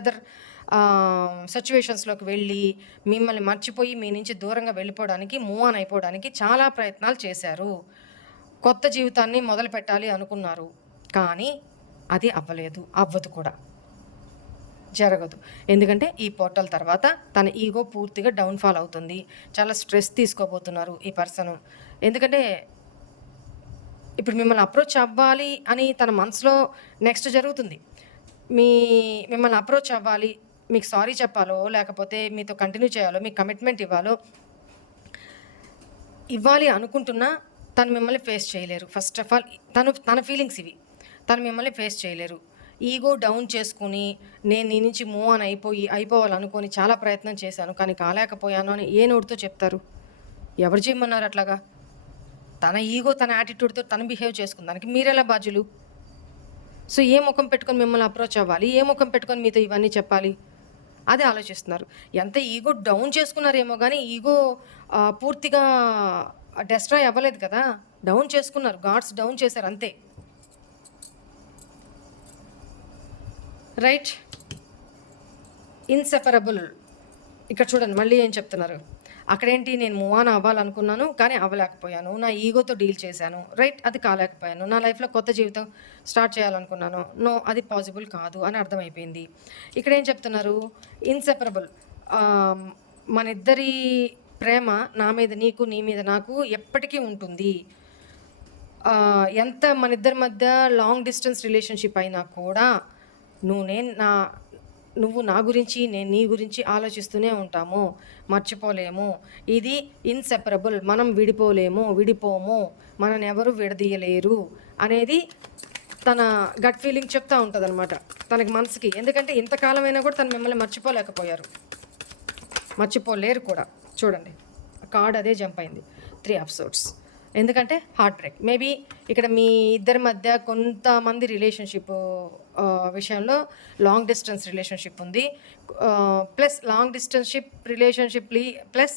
సిచ్యువేషన్స్లోకి వెళ్ళి మిమ్మల్ని మర్చిపోయి మీ నుంచి దూరంగా వెళ్ళిపోవడానికి, మూవ్ ఆన్ అయిపోవడానికి చాలా ప్రయత్నాలు చేశారు. కొత్త జీవితాన్ని మొదలు పెట్టాలి అనుకున్నారు, కానీ అది అవ్వదు కూడా, జరగదు. ఎందుకంటే ఈ పోర్టల్ తర్వాత తన ఈగో పూర్తిగా డౌన్ఫాల్ అవుతుంది. చాలా స్ట్రెస్ తీసుకోబోతున్నారు ఈ పర్సన్. ఎందుకంటే ఇప్పుడు మిమ్మల్ని అప్రోచ్ అవ్వాలి అని తన మనసులో నెక్స్ట్ జరుగుతుంది. మిమ్మల్ని అప్రోచ్ అవ్వాలి, మీకు సారీ చెప్పాలో లేకపోతే మీతో కంటిన్యూ చేయాలో, మీకు కమిట్మెంట్ ఇవ్వాలి అనుకుంటున్నా తను మిమ్మల్ని ఫేస్ చేయలేరు. ఫస్ట్ ఆఫ్ ఆల్ తన ఫీలింగ్స్ ఇవి. తను మిమ్మల్ని ఫేస్ చేయలేరు. ఈగో డౌన్ చేసుకుని నేను నీ నుంచి మూవ్ ఆన్ అయిపోవాలనుకొని చాలా ప్రయత్నం చేశాను కానీ కాలేకపోయాను అని ఏ నోటితో చెప్తారు? ఎవరు చేయమన్నారు అట్లాగా? తన ఈగో తన యాటిట్యూడ్తో తను బిహేవ్ చేసుకుందానికి మీరెలా బాధ్యులు? సో ఏ ముఖం పెట్టుకొని మిమ్మల్ని అప్రోచ్ అవ్వాలి, ఏ ముఖం పెట్టుకొని మీతో ఇవన్నీ చెప్పాలి, అదే ఆలోచిస్తున్నారు. ఎంత ఈగో డౌన్ చేసుకున్నారేమో కానీ ఈగో పూర్తిగా డెస్ట్రాయ్ అవ్వలేదు కదా, డౌన్ చేసుకున్నారు, గాడ్స్ డౌన్ చేశారు అంతే. Right, inseparable. ఇక్కడ చూడండి మళ్ళీ ఏం చెప్తున్నారు. అక్కడేంటి, నేను మూవ్ ఆన్ అవ్వాలనుకున్నాను కానీ అవ్వలేకపోయాను, నా ఈగోతో డీల్ చేశాను, రైట్, అది కాలేకపోయాను. నా లైఫ్లో కొత్త జీవితం స్టార్ట్ చేయాలనుకున్నాను, నో, అది పాసిబుల్ కాదు అని అర్థమైపోయింది. ఇక్కడ ఏం చెప్తున్నారు, ఇన్సెపరబుల్. మన ఇద్దరి ప్రేమ, నా మీద నీకు, నీ మీద నాకు ఎప్పటికీ ఉంటుంది. ఎంత మన ఇద్దరి మధ్య లాంగ్ డిస్టెన్స్ రిలేషన్షిప్ అయినా కూడా నువ్వు నా గురించి, నేను నీ గురించి ఆలోచిస్తూనే ఉంటాము, మర్చిపోలేము. ఇది ఇన్సెపరబుల్. మనం విడిపోము, మనని ఎవరు విడదీయలేరు అనేది తన గట్ ఫీలింగ్ చెప్తూ ఉంటుంది అనమాట తనకి మనసుకి. ఎందుకంటే ఇంతకాలమైనా కూడా తను మిమ్మల్ని మర్చిపోలేరు కూడా. చూడండి కార్డ్ అదే జంప్ అయింది, 3 ఆఫ్ సోర్డ్స్. ఎందుకంటే హార్ట్ బ్రేక్. మేబీ ఇక్కడ మీ ఇద్దరి మధ్య కొంతమంది రిలేషన్షిప్ విషయంలో లాంగ్ డిస్టెన్స్ రిలేషన్షిప్ ఉంది, plus long relationship plus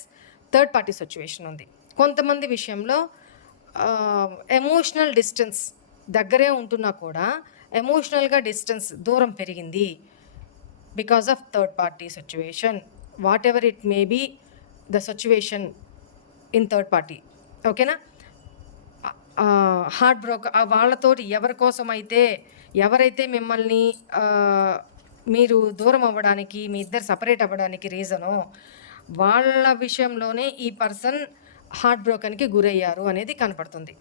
third party situation ఉంది. కొంతమంది విషయంలో ఎమోషనల్ డిస్టెన్స్ దగ్గరే ఉంటున్నా కూడా ఎమోషనల్గా డిస్టెన్స్ దూరం పెరిగింది because of third party situation. Whatever it may be the situation in third party, ఓకేనా. హార్ట్ బ్రోక్ వాళ్ళతోటి ఎవరైతే మిమ్మల్ని మీరు దూరం అవ్వడానికి, మీ ఇద్దరు సపరేట్ అవ్వడానికి రీజనో వాళ్ళ విషయంలోనే ఈ పర్సన్ హార్ట్ బ్రోకన్కి గురయ్యారు అనేది కనపడుతుంది.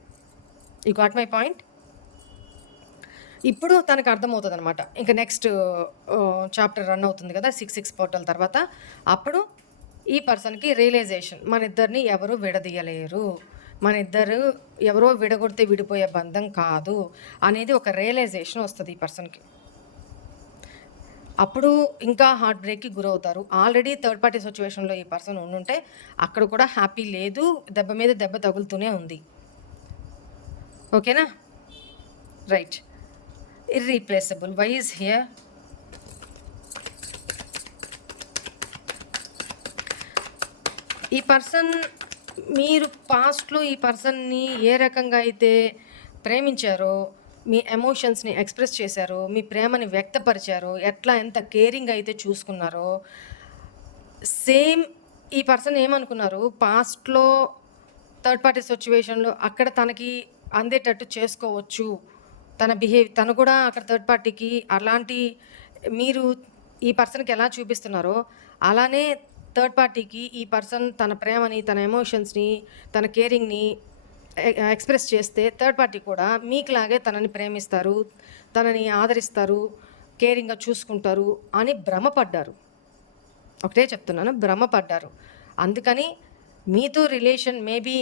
You got my point. ఇప్పుడు తనకు అర్థమవుతుంది అనమాట. ఇంకా నెక్స్ట్ చాప్టర్ రన్ అవుతుంది కదా 6 పోర్టల్ తర్వాత. అప్పుడు ఈ పర్సన్కి రియలైజేషన్, మన ఇద్దరిని ఎవరు విడదీయలేరు, మన ఇద్దరు ఎవరో విడగొడితే విడిపోయే బంధం కాదు అనేది ఒక రియలైజేషన్ వస్తుంది ఈ పర్సన్కి. అప్పుడు ఇంకా హార్ట్ బ్రేక్కి గురవుతారు. ఆల్రెడీ థర్డ్ పార్టీ సిచ్యువేషన్లో ఈ పర్సన్ ఉండుంటే అక్కడ కూడా హ్యాపీ లేదు, దెబ్బ మీద దెబ్బ తగులుతూనే ఉంది. ఓకేనా, right. Irreplaceable, why is here? ఈ పర్సన్, మీరు పాస్ట్లో ఈ పర్సన్ని ఏ రకంగా అయితే ప్రేమించారో, మీ ఎమోషన్స్ని ఎక్స్ప్రెస్ చేశారో, మీ ప్రేమని వ్యక్తపరిచారో, ఎంత కేరింగ్ అయితే చూసుకున్నారో, సేమ్ ఈ పర్సన్ ఏమనుకున్నారు, పాస్ట్లో థర్డ్ పార్టీ సిచ్యువేషన్లో అక్కడ తనకి అందేటట్టు చేసుకోవచ్చు, తను కూడా అక్కడ థర్డ్ పార్టీకి అలాంటి మీరు ఈ పర్సన్కి ఎలా చూపిస్తున్నారో అలానే థర్డ్ పార్టీకి ఈ పర్సన్ తన ప్రేమని, తన ఎమోషన్స్ని, తన కేరింగ్ని ఎక్స్ప్రెస్ చేస్తే థర్డ్ పార్టీ కూడా మీకులాగే తనని ప్రేమిస్తారు, తనని ఆదరిస్తారు, కేరింగ్గా చూసుకుంటారు అని భ్రమపడ్డారు. ఒకటే చెప్తున్నాను, భ్రమపడ్డారు. అందుకని మీతో relation maybe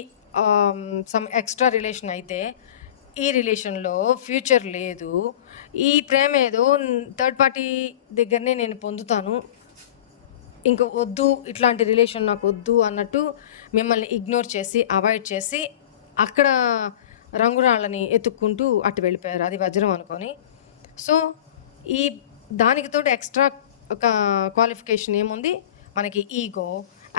some extra relation అయితే ఈ రిలేషన్లో ఫ్యూచర్ లేదు, ఈ ప్రేమ ఏదో థర్డ్ పార్టీ దగ్గరనే నేను పొందుతాను, ఇంక వద్దు, ఇట్లాంటి రిలేషన్ నాకు వద్దు అన్నట్టు మిమ్మల్ని ఇగ్నోర్ చేసి, అవాయిడ్ చేసి అక్కడ రంగురాళ్ళని ఎత్తుక్కుంటూ అటు వెళ్ళిపోయారు, అది వజ్రం అనుకొని. సో ఈ దానికి తోటి ఎక్స్ట్రా ఒక క్వాలిఫికేషన్ ఏముంది మనకి, ఈగో,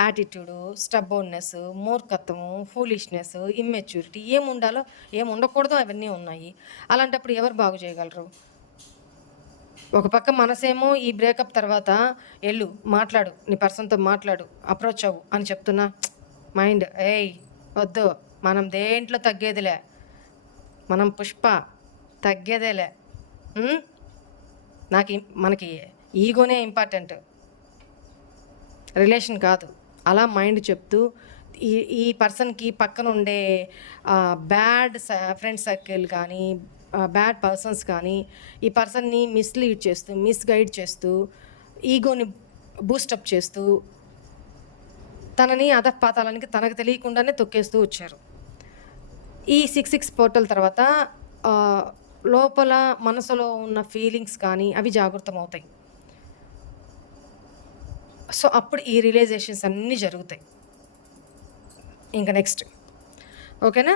యాటిట్యూడు, స్టబ్బోర్న్నెస్, మూర్ఖత్వము, ఫూలిష్నెస్, ఇమ్మెచ్యూరిటీ, ఏముండాలో ఏముండకూడదో అవన్నీ ఉన్నాయి. అలాంటప్పుడు ఎవరు బాగు చేయగలరు? ఒక పక్క మనసేమో ఈ బ్రేకప్ తర్వాత ఎల్లు మాట్లాడు, నీ పర్సన్తో మాట్లాడు, అప్రోచ్ అవ్వు అని చెప్తున్నా, మైండ్ ఏయ్ వద్దు, మనం దేంట్లో తగ్గేదిలే, మనం పుష్ప తగ్గేదేలే, మనకి ఈగోనే ఇంపార్టెంట్, రిలేషన్ కాదు. అలా మైండ్ చెప్తూ ఈ ఈ పర్సన్కి పక్కన ఉండే బ్యాడ్ ఫ్రెండ్ సర్కిల్ కానీ, బ్యాడ్ పర్సన్స్ కానీ ఈ పర్సన్ని మిస్లీడ్ చేస్తూ, మిస్గైడ్ చేస్తూ, ఈగోని బూస్టప్ చేస్తూ, తనని అధపాతాలనికి తనకు తెలియకుండానే తొక్కేస్తూ వచ్చారు. ఈ 6/6 పోర్టల్ తర్వాత లోపల మనసులో ఉన్న ఫీలింగ్స్ కానీ అవి జాగృతమవుతాయి. సో అప్పుడు ఈ రియలైజేషన్స్ అన్నీ జరుగుతాయి. ఇంకా నెక్స్ట్ ఓకేనా.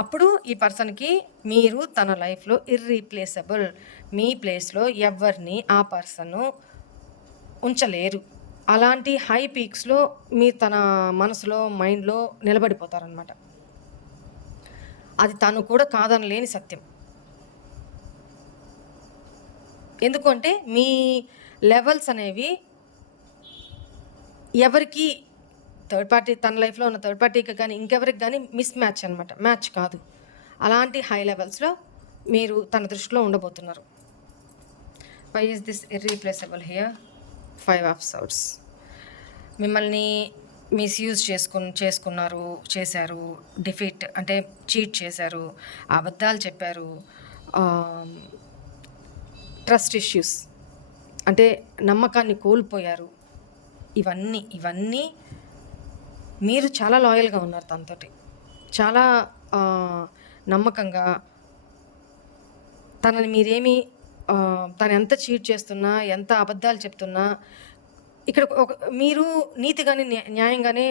అప్పుడు ఈ పర్సన్కి మీరు తన లైఫ్లో ఇర్రీప్లేసబుల్, మీ ప్లేస్లో ఎవరిని ఆ పర్సన్ ఉంచలేరు. అలాంటి హై పీక్స్లో మీరు తన మనసులో, మైండ్లో నిలబడిపోతారనమాట. అది తను కూడా కాదనలేని సత్యం. ఎందుకంటే మీ లెవెల్స్ అనేవి ఎవరికి, థర్డ్ పార్టీ, తన లైఫ్లో ఉన్న థర్డ్ పార్టీకి కానీ ఇంకెవరికి కానీ మిస్ మ్యాచ్ అనమాట, మ్యాచ్ కాదు. అలాంటి హై లెవెల్స్లో మీరు తన దృష్టిలో ఉండబోతున్నారు. Why is this irreplaceable here? 5 of swords. మిమ్మల్ని మిస్యూజ్ చేశారు, డిఫీట్ అంటే చీట్ చేశారు, అబద్ధాలు చెప్పారు, ట్రస్ట్ ఇష్యూస్ అంటే నమ్మకాన్ని కోల్పోయారు. ఇవన్నీ మీరు చాలా లాయల్గా ఉన్నారు తనతోటి, చాలా నమ్మకంగా. తనని మీరేమి తను ఎంత చీట్ చేస్తున్నా, ఎంత అబద్ధాలు చెప్తున్నా, ఇక్కడ మీరు నీతిగానే, న్యాయంగానే,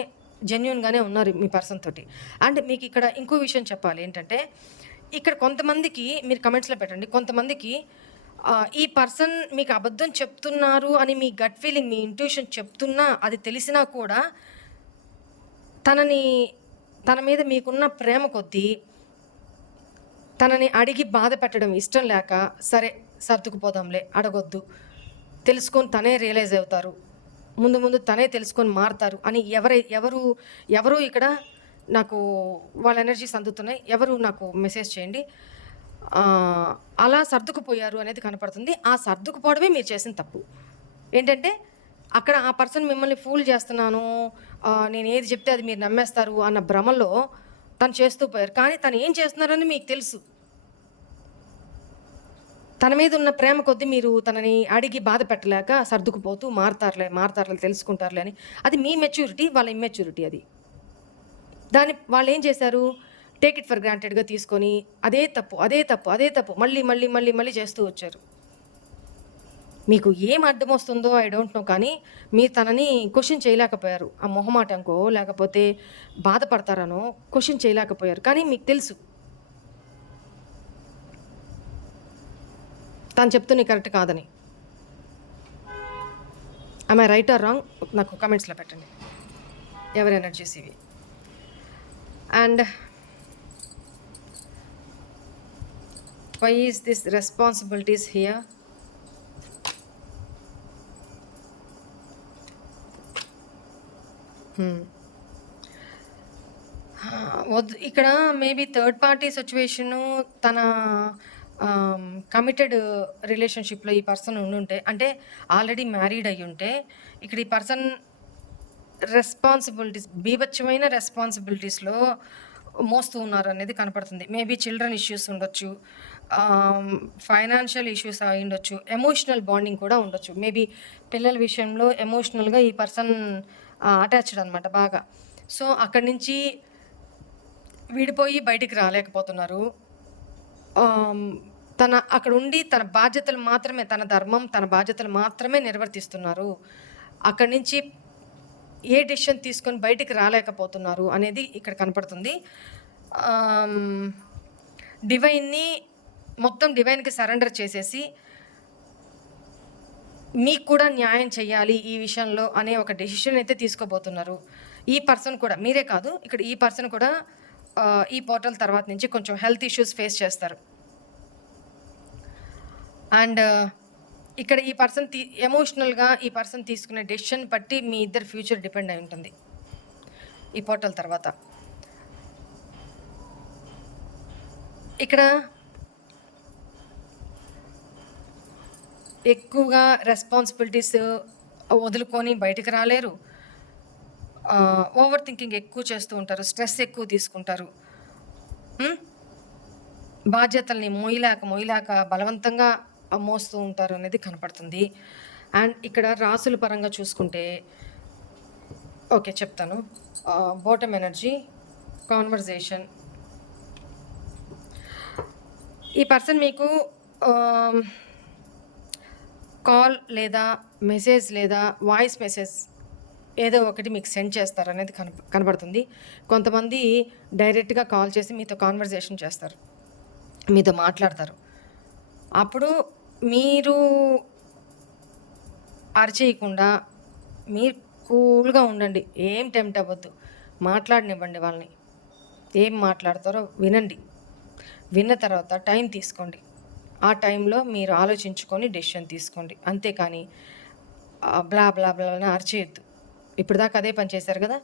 జెన్యూన్గానే ఉన్నారు మీ పర్సన్ తోటి. అండ్ మీకు ఇక్కడ ఇంకో విషయం చెప్పాలి ఏంటంటే, ఇక్కడ కొంతమందికి మీరు కమెంట్స్లో పెట్టండి, కొంతమందికి ఈ పర్సన్ మీకు అబద్ధం చెప్తున్నారు అని మీ గట్ ఫీలింగ్, మీ ఇంట్యూషన్ చెప్తున్నా, అది తెలిసినా కూడా తన మీద మీకున్న ప్రేమ కొద్దీ తనని అడిగి బాధ పెట్టడం ఇష్టం లేక, సరే సర్దుకుపోదాంలే, అడగొద్దు, తెలుసుకొని తనే రియలైజ్ అవుతారు, ముందు తనే తెలుసుకొని మారుతారు అని ఎవరు ఇక్కడ నాకు వాళ్ళ ఎనర్జీస్ అందుతున్నాయి, ఎవరు నాకు మెసేజ్ చేయండి. అలా సర్దుకుపోయారు అనేది కనపడుతుంది. ఆ సర్దుకుపోవడమే మీరు చేసిన తప్పు. ఏంటంటే అక్కడ ఆ పర్సన్ మిమ్మల్ని ఫూల్ చేస్తున్నాను, నేను ఏది చెప్తే అది మీరు నమ్మేస్తారు అన్న భ్రమలో తను చేస్తూ పోయారు. కానీ తను ఏం చేస్తున్నారని మీకు తెలుసు. తన మీద ఉన్న ప్రేమ కొద్దీ మీరు తనని అడిగి బాధ పెట్టలేక సర్దుకుపోతూ మారతారులే తెలుసుకుంటారులే అని. అది మీ మెచ్యూరిటీ, వాళ్ళ ఇమ్మెచ్యూరిటీ. అది వాళ్ళు ఏం చేశారు, టేక్ ఇట్ ఫర్ గ్రాంటెడ్గా తీసుకొని అదే తప్పు మళ్ళీ చేస్తూ వచ్చారు. మీకు ఏం అడ్డం వస్తుందో ఐ డోంట్ నో, కానీ మీరు తనని క్వశ్చన్ చేయలేకపోయారు. ఆ మొహమాటంకో లేకపోతే బాధపడతారనో క్వశ్చన్ చేయలేకపోయారు. కానీ మీకు తెలుసు తను చెప్తుంది కరెక్ట్ కాదని. I right are wrong? నాకు కమెంట్స్లో పెట్టండి ఎవరి ఎనర్జీస్ ఇవి. And why is this responsibilities here? ఇక్కడ మేబీ థర్డ్ పార్టీ సిచ్యువేషను, తన కమిటెడ్ రిలేషన్షిప్లో ఈ పర్సన్ ఉండుంటే, అంటే ఆల్రెడీ మ్యారీడ్ అయ్యి ఉంటే, ఇక్కడ ఈ పర్సన్ రెస్పాన్సిబిలిటీస్, బీభత్సమైన రెస్పాన్సిబిలిటీస్లో మోస్తూ ఉన్నారు అనేది కనపడుతుంది. మేబీ చిల్డ్రన్ ఇష్యూస్ ఉండొచ్చు, ఫైనాన్షియల్ ఇష్యూస్ అయి ఉండొచ్చు, ఎమోషనల్ బాండింగ్ కూడా ఉండొచ్చు. మేబీ పిల్లల విషయంలో ఎమోషనల్గా ఈ పర్సన్ అటాచ్డ్ అనమాట బాగా. సో అక్కడి నుంచి విడిపోయి బయటికి రాలేకపోతున్నారు. తన అక్కడ ఉండి తన బాధ్యతలు మాత్రమే, తన ధర్మం, తన బాధ్యతలు మాత్రమే నిర్వర్తిస్తున్నారు. అక్కడి నుంచి ఏ డెసిషన్ తీసుకొని బయటికి రాలేకపోతున్నారు అనేది ఇక్కడ కనపడుతుంది. డివైన్కి సరెండర్ చేసేసి మీకు కూడా న్యాయం చేయాలి ఈ విషయంలో అనే ఒక డెసిషన్ అయితే తీసుకోబోతున్నారు. ఈ పర్సన్ కూడా, మీరే కాదు, ఇక్కడ ఈ పర్సన్ కూడా ఈ పోర్టల్ తర్వాత నుంచి కొంచెం హెల్త్ ఇష్యూస్ ఫేస్ చేస్తారు. అండ్ ఇక్కడ ఈ పర్సన్ ఎమోషనల్గా ఈ పర్సన్ తీసుకునే డెసిషన్ బట్టి మీ ఇద్దరు ఫ్యూచర్ డిపెండ్ అయి ఉంటుంది ఈ పోర్టల్ తర్వాత. ఇక్కడ ఎక్కువగా రెస్పాన్సిబిలిటీస్ వదులుకొని బయటికి రాలేరు. ఓవర్ థింకింగ్ ఎక్కువ చేస్తూ ఉంటారు, స్ట్రెస్ ఎక్కువ తీసుకుంటారు. బాధ్యతల్ని మోయలేక బలవంతంగా మోస్తూ ఉంటారు అనేది కనపడుతుంది. అండ్ ఇక్కడ రాసుల పరంగా చూసుకుంటే ఓకే చెప్తాను. Bottom energy, conversation. ఈ పర్సన్ మీకు కాల్ లేదా మెసేజ్ లేదా వాయిస్ మెసేజ్ ఏదో ఒకటి మీకు సెండ్ చేస్తారు అనేది కనబడుతుంది. కొంతమంది డైరెక్ట్గా కాల్ చేసి మీతో కాన్వర్జేషన్ చేస్తారు, మీతో మాట్లాడతారు. అప్పుడు మీరు అరిచేయకుండా మీరు కూల్గా ఉండండి, ఏం టెంప్ట్ అవ్వద్దు, మాట్లాడనివ్వండి వాళ్ళని. ఏం మాట్లాడతారో వినండి, విన్న తర్వాత టైం తీసుకోండి. ఆ టైంలో మీరు ఆలోచించుకొని డెసిషన్ తీసుకోండి, అంతేకాని బ్లా బ్లా బ్లా అని అరిచేయద్దు. ఇప్పుడు దాకా అదే పని చేశారు కదా,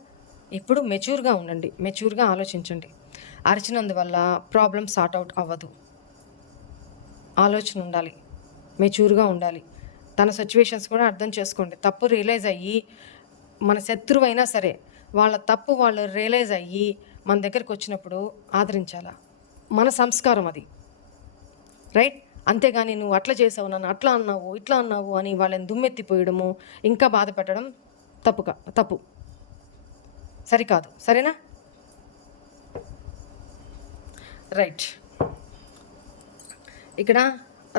ఇప్పుడు మెచ్యూర్గా ఉండండి, మెచ్యూర్గా ఆలోచించండి. అరిచినందువల్ల ప్రాబ్లం సార్ట్ అవుట్ అవ్వదు. ఆలోచన ఉండాలి, మెచ్యూర్గా ఉండాలి. తన సిచ్యువేషన్స్ కూడా అర్థం చేసుకోండి. తప్పు రియలైజ్ అయ్యి, మన శత్రువు అయినా సరే వాళ్ళ తప్పు వాళ్ళు రియలైజ్ అయ్యి మన దగ్గరికి వచ్చినప్పుడు ఆదరించాలా, మన సంస్కారం అది, రైట్? అంతేగాని నువ్వు అట్లా చేసావు, నన్ను అట్లా అన్నావు, ఇట్లా అన్నావు అని వాళ్ళని దుమ్మెత్తిపోయడము, ఇంకా బాధ పెట్టడం తప్పు, సరికాదు. సరేనా? రైట్. ఇక్కడ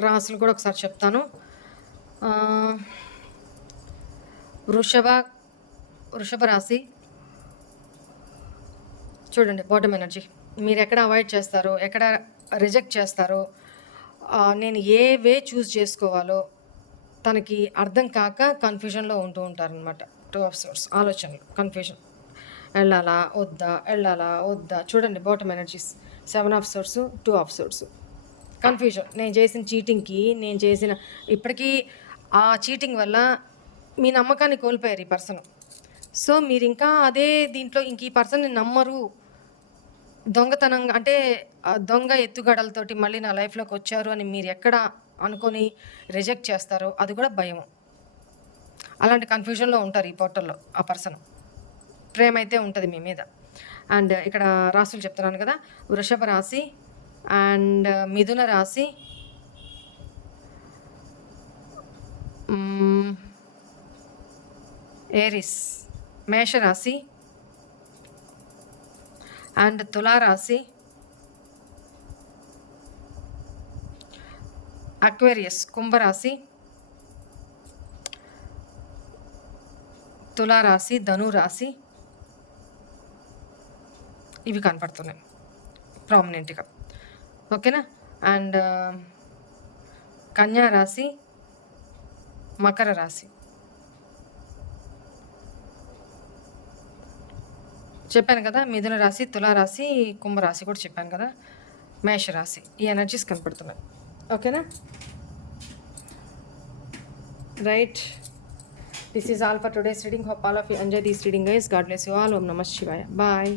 రాసులు కూడా ఒకసారి చెప్తాను. వృషభ రాశి చూడండి, బాటమ్ ఎనర్జీ. మీరు ఎక్కడ అవాయిడ్ చేస్తారో, ఎక్కడ రిజెక్ట్ చేస్తారో, నేను ఏ వే చూస్ చేసుకోవాలో తనకి అర్థం కాక కన్ఫ్యూజన్లో ఉంటూ ఉంటారనమాట. 2 ఆఫ్ సోర్స్ ఆలోచనలు, కన్ఫ్యూజన్. వెళ్ళాలా వద్దా. చూడండి bottom energies, 7 of swords, 2 of swords. Confusion. నేను చేసిన చీటింగ్కి, ఇప్పటికీ ఆ చీటింగ్ వల్ల మీ నమ్మకాన్ని కోల్పోయారు ఈ పర్సన్. సో మీరు ఇంకా అదే దీంట్లో ఇంక ఈ పర్సన్ని నమ్మరు. దొంగతనంగా అంటే దొంగ ఎత్తుగడలతోటి మళ్ళీ నా లైఫ్లోకి వచ్చారు అని మీరు ఎక్కడ అనుకొని రిజెక్ట్ చేస్తారో అది కూడా భయం. అలాంటి కన్ఫ్యూజన్లో ఉంటారు ఈ పోర్టల్లో ఆ పర్సన్. ప్రేమ అయితే ఉంటుంది మీ మీద. అండ్ ఇక్కడ రాసులు చెప్తున్నాను కదా, వృషభ రాశి అండ్ మిథున రాశి, ఏరిస్ మేషరాశి అండ్ తులారాశి, అక్వేరియస్ కుంభరాశి, తులారాశి, ధనురాశి, ఇవి కనపడుతున్నాయి ప్రామినెంట్గా. ఓకేనా? అండ్ కన్యా రాశి, మకర రాశి చెప్పాను కదా, మిథున రాశి, తులారాశి, కుంభరాశి కూడా చెప్పాను కదా, మేషరాశి. ఈ ఎనర్జీస్ కనపడుతున్నాయి. ఓకేనా? Right. This is all for today's reading. Hope all of you enjoy this reading, guys. God bless you all. Om Namah Shivaya. Bye.